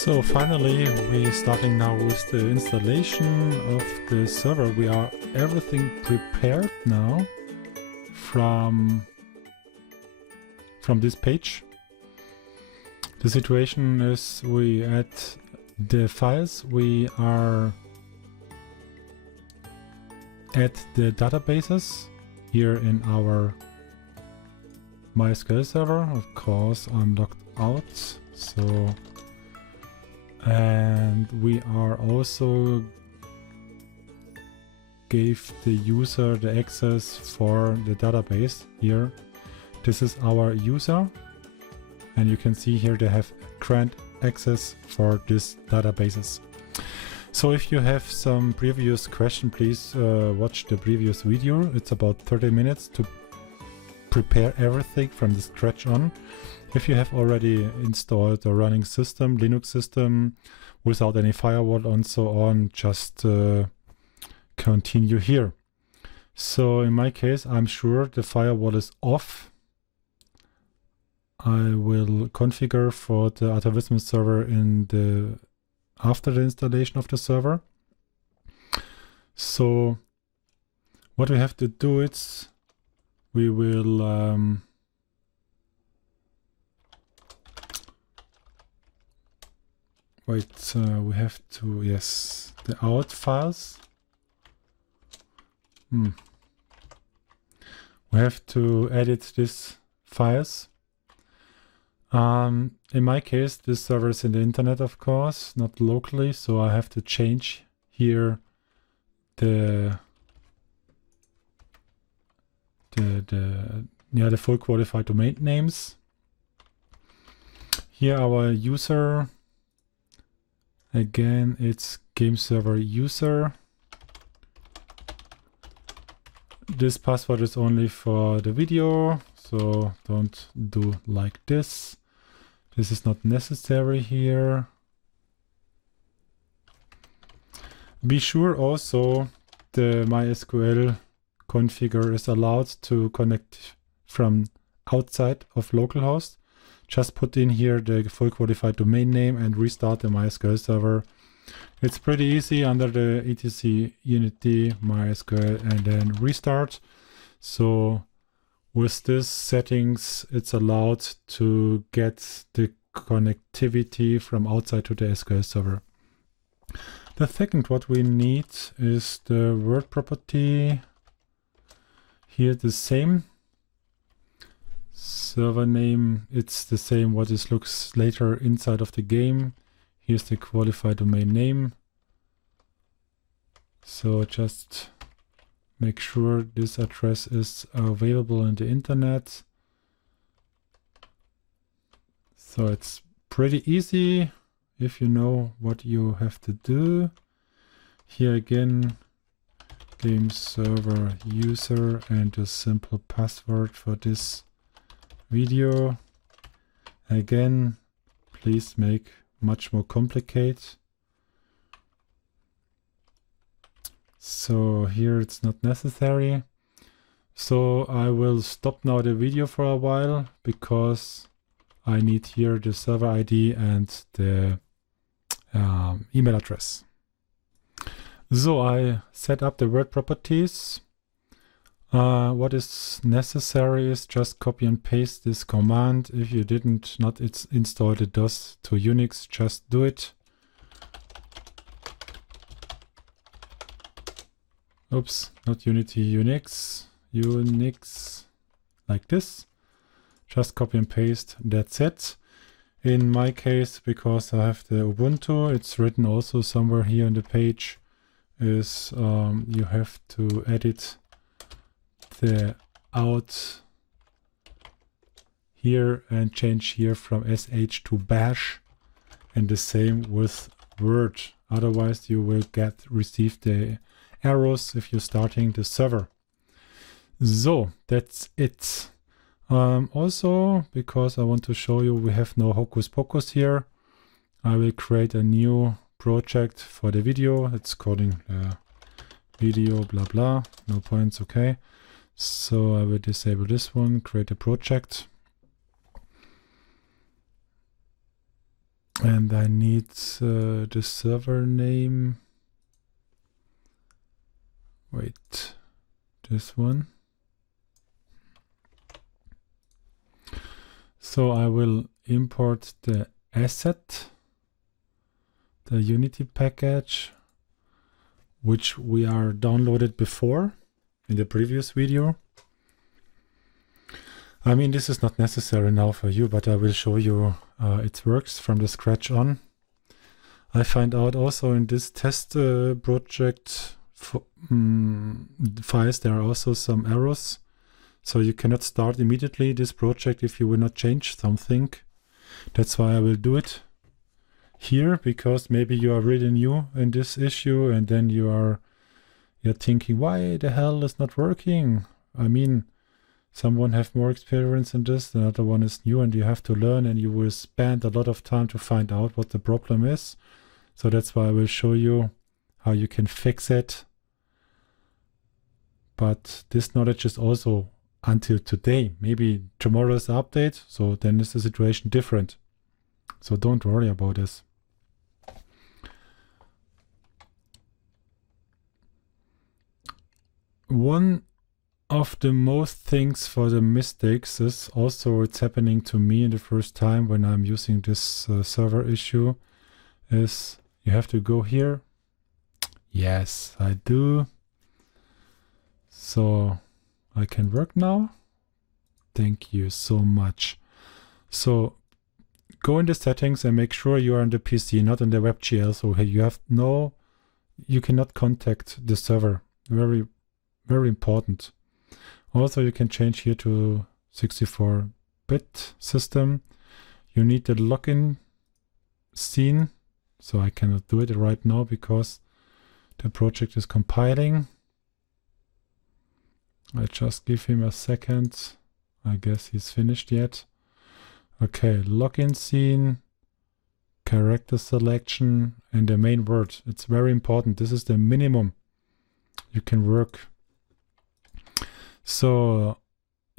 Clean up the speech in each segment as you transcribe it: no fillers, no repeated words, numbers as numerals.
So finally we're starting now with the installation of the server. We are everything prepared now from this page. The situation is we add the files, we are at the databases here in our MySql server. Of course I'm logged out, so and we are also gave the user the access for the database here. This is our user, and you can see here they have grant access for these databases. So if you have some previous question, please watch the previous video. It's about 30 minutes to prepare everything from the scratch on. If you have already installed a running system, Linux system, without any firewall and so on, just continue here. So in my case, I'm sure the firewall is off. I will configure for the Atavism server after the installation of the server. So what we have to do is we will we have to, yes, the out files. We have to edit these files. In my case, this server is in the internet, of course, not locally, so I have to change here the full qualified domain names. Here our user, again it's GameServer user. This password is only for the video, so don't do like this. This is not necessary here. Be sure also the MySql configure is allowed to connect from outside of localhost. Just put in here the full qualified domain name and restart the MySql server. It's pretty easy under the etc unity MySql and then restart. So with this settings, it's allowed to get the connectivity from outside to the SQL server. The second what we need is the world property. Here the same. Server name, it's the same what it looks later inside of the game. Here's the qualified domain name. So just make sure this address is available in the internet. So it's pretty easy if you know what you have to do. Here again, GameServer user and a simple password for this video. Again, please make much more complicated. So here it's not necessary. So I will stop now the video for a while because I need here the server ID and the email address. So I set up the world properties. What is necessary is just copy and paste this command. If you didn't install the DOS to Unix, just do it. Oops, not Unity, Unix, like this. Just copy and paste, that's it. In my case, because I have the Ubuntu, it's written also somewhere here on the page, is you have to edit the out here and change here from sh to bash, and the same with word. Otherwise you will receive the errors if you're starting the server. So that's it. Also, because I want to show you we have no hocus pocus here, I will create a new project for the video. It's calling video blah blah, no points, okay. So I will disable this one, create a project. And I need the server name. Wait, this one. So I will import the asset, the Unity package, which we are downloaded before in the previous video. I mean, this is not necessary now for you, but I will show you it works from the scratch on. I find out also in this test project files, there are also some errors. So you cannot start immediately this project if you will not change something. That's why I will do it here, because maybe you are really new in this issue and then you're thinking, why the hell is not working? I mean, someone have more experience in this, the other one is new, and you have to learn, and you will spend a lot of time to find out what the problem is. So that's why I will show you how you can fix it. But this knowledge is also until today. Maybe tomorrow is the update, so then is the situation different. So don't worry about this. One of the most things for the mistakes is also, it's happening to me in the first time when I'm using this server issue, is you have to go here. Yes, I do. So I can work now. Thank you so much. So go in the settings and make sure you are on the PC, not on the WebGL. So you cannot contact the server. Very, very important. Also, you can change here to 64-bit system. You need the login scene. So I cannot do it right now because the project is compiling. I just give him a second. I guess he's finished yet. Okay, login scene, character selection, and the main word. It's very important. This is the minimum you can work. So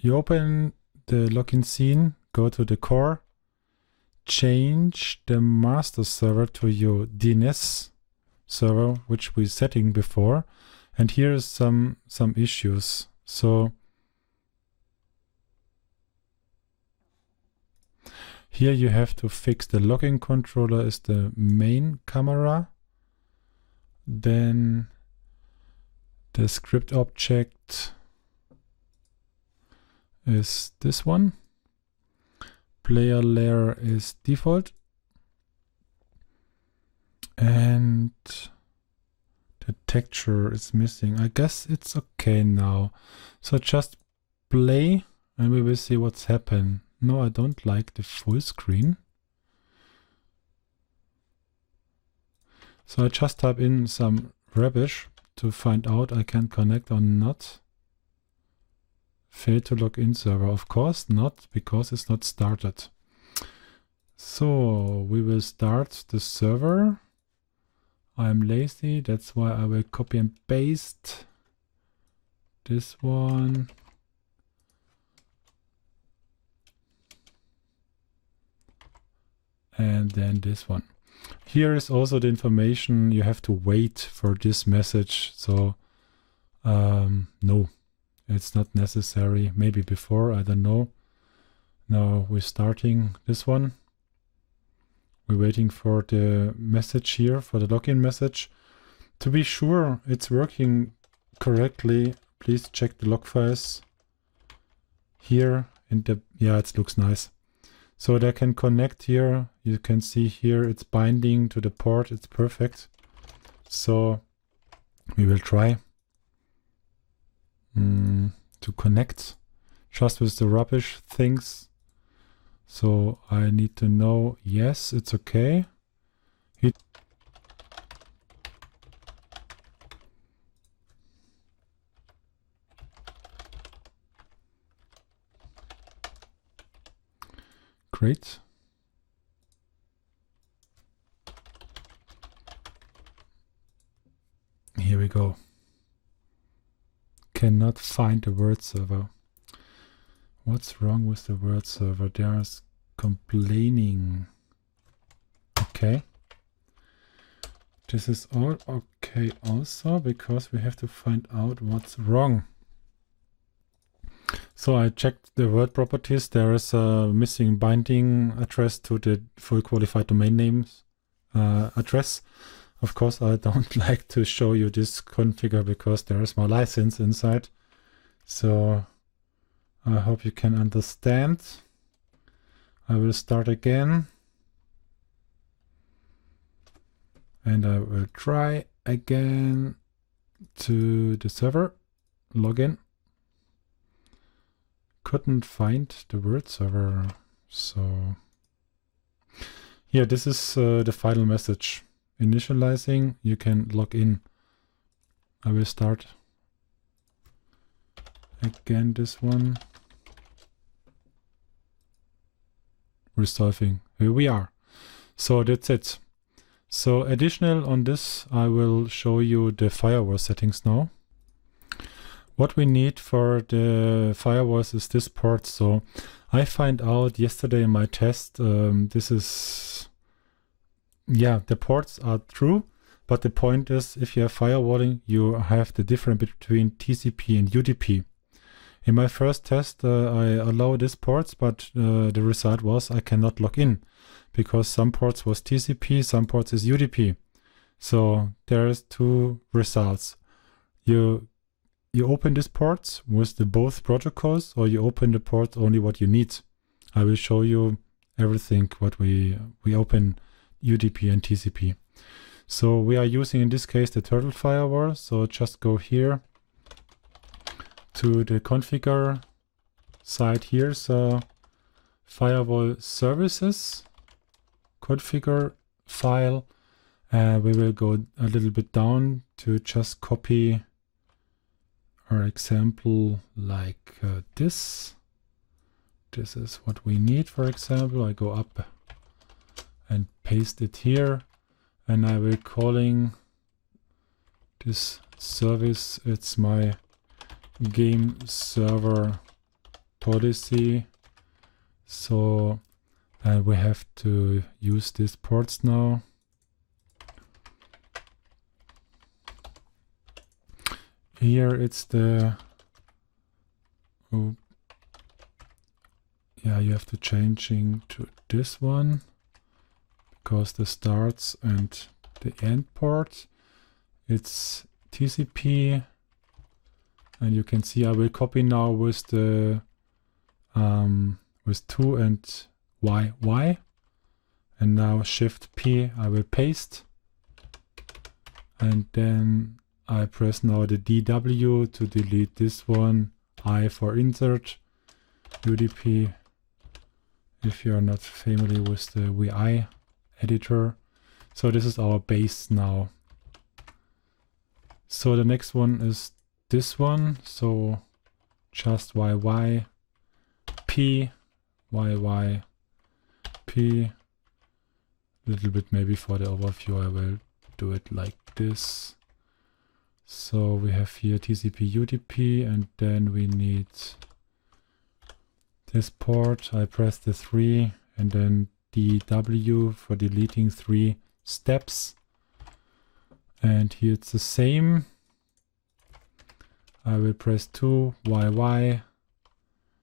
you open the login scene, go to the core, change the master server to your DNS server, which we're setting before. And here is some issues. So here you have to fix the login controller is the main camera. Then the script object is this one. Player layer is default. And the texture is missing. I guess it's okay now. So just play and we will see what's happened. No, I don't like the full screen. So I just type in some rubbish to find out I can connect or not. Fail to log in server. Of course not, because it's not started. So we will start the server. I'm lazy, that's why I will copy and paste this one. And then this one. Here is also the information. You have to wait for this message. So no, it's not necessary. Maybe before, I don't know. Now we're starting this one. We're waiting for the message here, for the login message. To be sure it's working correctly, please check the log files here in the, yeah, it looks nice. So they can connect here. You can see here it's binding to the port. It's perfect. So we will try to connect just with the rubbish things. So I need to know, yes, it's okay. Great. Here we go. Cannot find the word server. What's wrong with the word server? There's complaining. okay. This is all okay also, because we have to find out what's wrong. So I checked the world properties. There is a missing binding address to the full qualified domain names address. Of course, I don't like to show you this configure because there is my license inside. So I hope you can understand. I will start again. And I will try again to the server, login. Couldn't find the word server. So yeah, this is the final message. Initializing, you can log in. I will start again this one. Resolving. Here we are. So that's it. So additional on this, I will show you the firewall settings now. What we need for the firewalls is this port. So I find out yesterday in my test, this is, yeah, the ports are true, but the point is if you have firewalling, you have the difference between TCP and UDP. In my first test, I allow these ports, but the result was I cannot log in because some ports was TCP, some ports is UDP. So there's two results. You open these ports with the both protocols, or you open the ports only what you need. I will show you everything what we open UDP and TCP. So we are using in this case the turtle firewall. So just go here to the configure side here. So firewall services, configure file. We will go a little bit down to just copy our example like this. This is what we need, for example. I go up and paste it here, and I will calling this service. It's my GameServer policy. So we have to use these ports now. Here it's the, oh, yeah, you have to changing to this one because the starts and the end port, it's TCP, and you can see I will copy now with the with 2 and Y, and now Shift P I will paste, and then I press now the DW to delete this one, I for insert, UDP, if you are not familiar with the VI editor. So this is our base now. So the next one is this one, so just YY, P, YY, P, little bit maybe for the overview I will do it like this. So we have here TCP UDP, and then we need this port. I press the 3 and then DW for deleting 3 steps. And here it's the same. I will press 2, YY,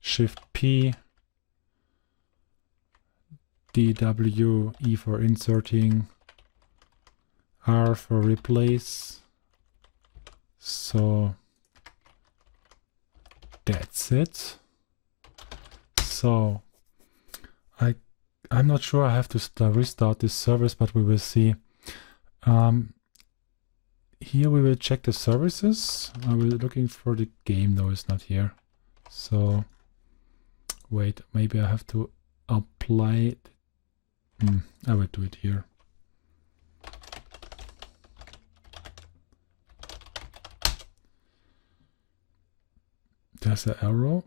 Shift P, DW, E for inserting, R for replace. So that's it. So I'm not sure, I have to restart this service, but we will see. Here we will check the services. I will looking for the game. No, it's not here. So wait, maybe I have to apply it. I will do it here. There's an arrow.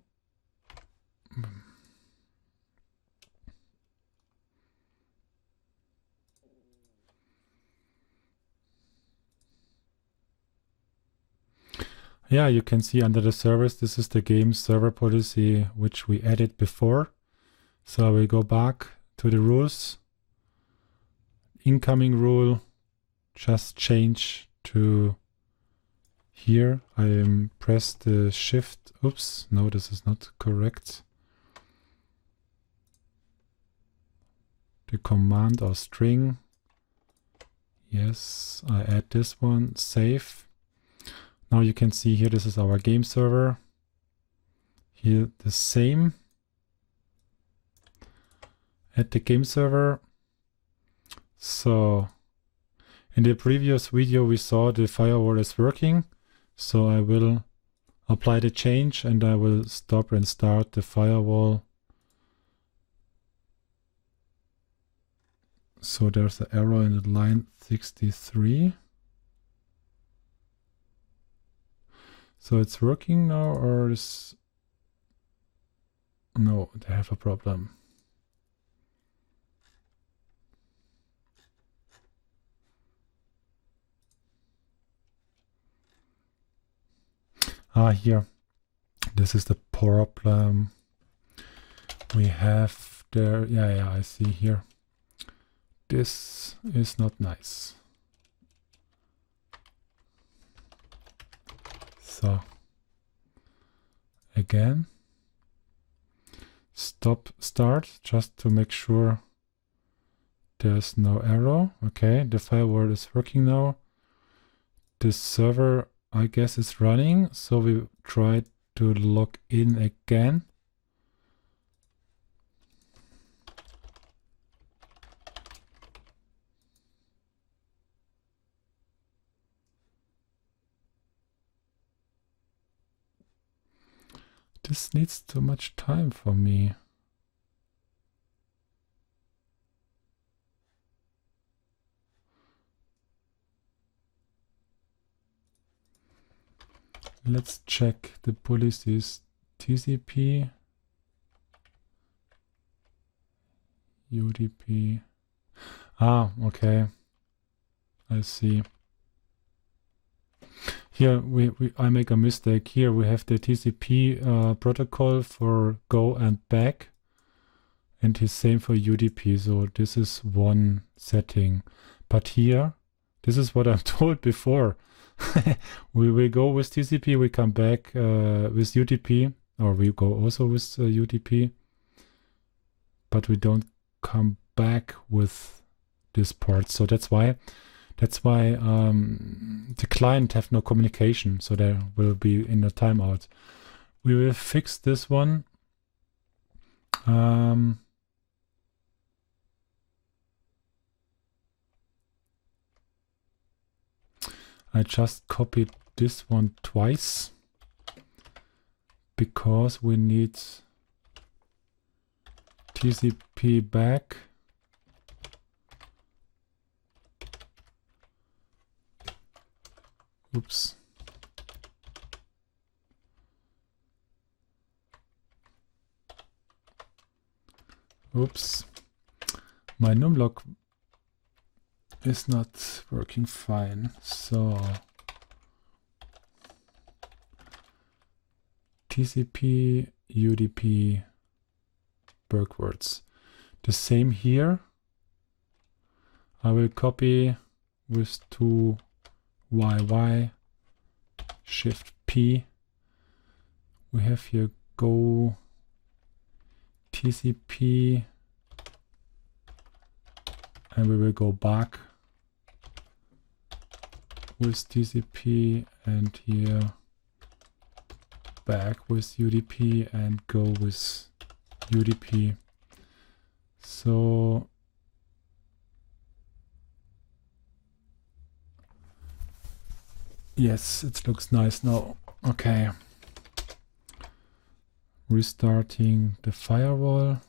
Yeah, you can see under the service, this is the GameServer policy which we added before. So I will go back to the rules. incoming rule, just change to here. I press the shift. Oops, no, this is not correct. The command or string. Yes, I add this one, save. Now you can see here, this is our game server. Here the same. Add the game server. So in the previous video we saw the firewall is working. So I will apply the change and I will stop and start the firewall. So there's an error in the line 63. So it's working now, or is... No, they have a problem. Here. This is the problem we have there. Yeah, I see here. This is not nice. So again, stop, start, just to make sure there's no error. Okay, the firewall is working now. This server, I guess, is running. So we try to log in again. This needs too much time for me. Let's check the policies. TCP, UDP. Okay. I see. Here I make a mistake. Here we have the TCP protocol for go and back, and the same for UDP. So this is one setting. But here, this is what I'm told before. We will go with TCP, we come back with UDP, or we go also with UDP, but we don't come back with this part. So that's why the client have no communication. So there will be in a timeout. We will fix this one. I just copied this one twice because we need TCP back. Oops. Oops. My numlock is not working fine. So TCP, UDP, backwards. The same here. I will copy with 2 YY, Shift P. We have here go TCP, and we will go back with TCP, and here back with UDP and go with UDP. So yes, it looks nice now. Okay. Restarting the firewall.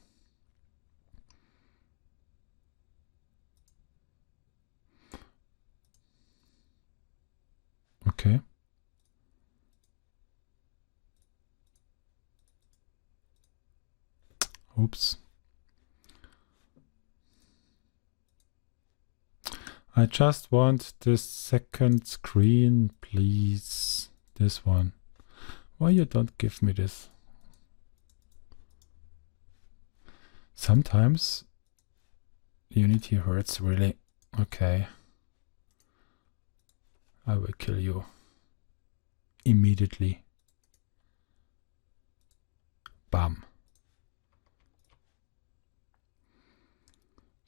Okay. Oops. I just want the second screen, please. This one. Why you don't give me this? Sometimes Unity hurts really. Okay. I will kill you immediately. Bam.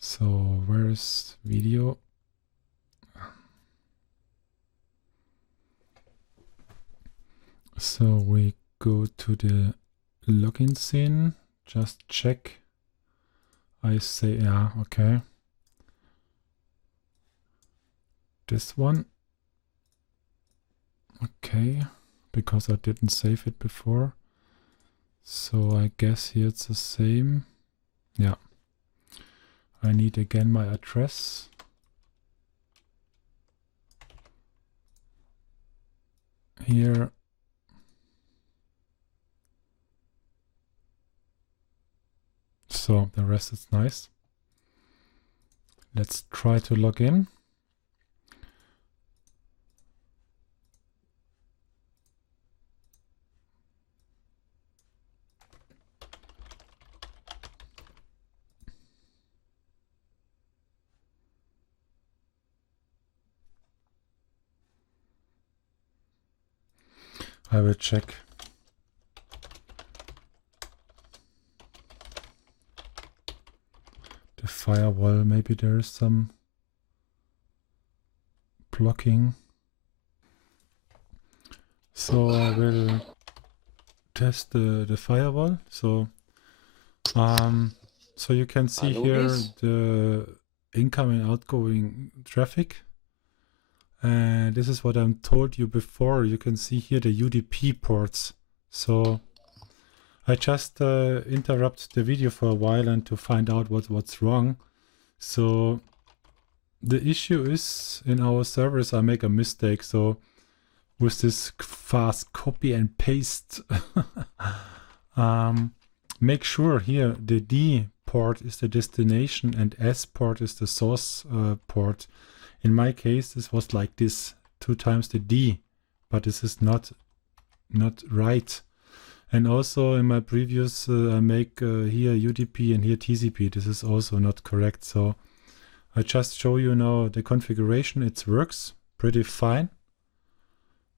So where is video? So we go to the login scene, just check. I say, yeah, okay. This one. Okay, because I didn't save it before. So I guess here it's the same. Yeah. I need again my address. Here. So the rest is nice. Let's try to log in. I will check. The firewall, maybe there is some blocking. So I will test the firewall. So you can see here the incoming and outgoing traffic. And this is what I told you before. You can see here the UDP ports. So I just interrupt the video for a while and to find out what's wrong. So the issue is in our servers I make a mistake. So with this fast copy and paste, make sure here the D port is the destination and S port is the source port. In my case, this was like this, 2 times the D, but this is not right. And also in my previous, I make here UDP and here TCP. This is also not correct. So I just show you now the configuration. It works pretty fine.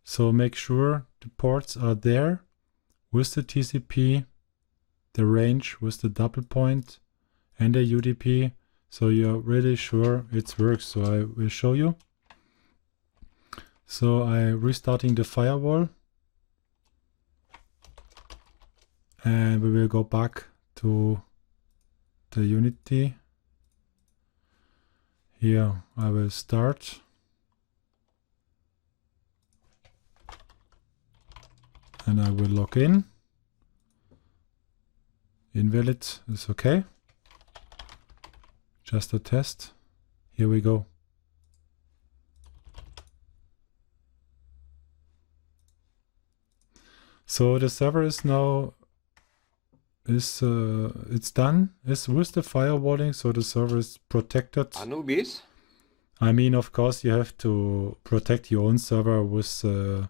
So make sure the ports are there with the TCP, the range with the double point and the UDP. So you're really sure it works. So I will show you. So I'm restarting the firewall. And we will go back to the Unity. Here I will start. And I will log in. Invalid is okay. Just a test. Here we go. So the server is now it's done. It's with the firewalling, so the server is protected. Anubis? I mean, of course, you have to protect your own server with some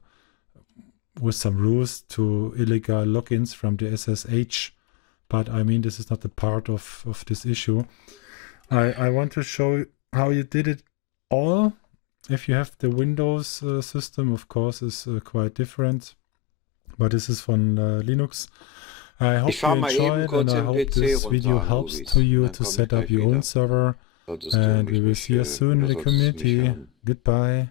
rules to illegal logins from the SSH. But I mean, this is not a part of this issue. I want to show how you did it all. If you have the Windows system, of course, is quite different. But this is from Linux. I hope you enjoyed and I hope this video helps to you to set up your own server. And we will see you soon in the community. Goodbye.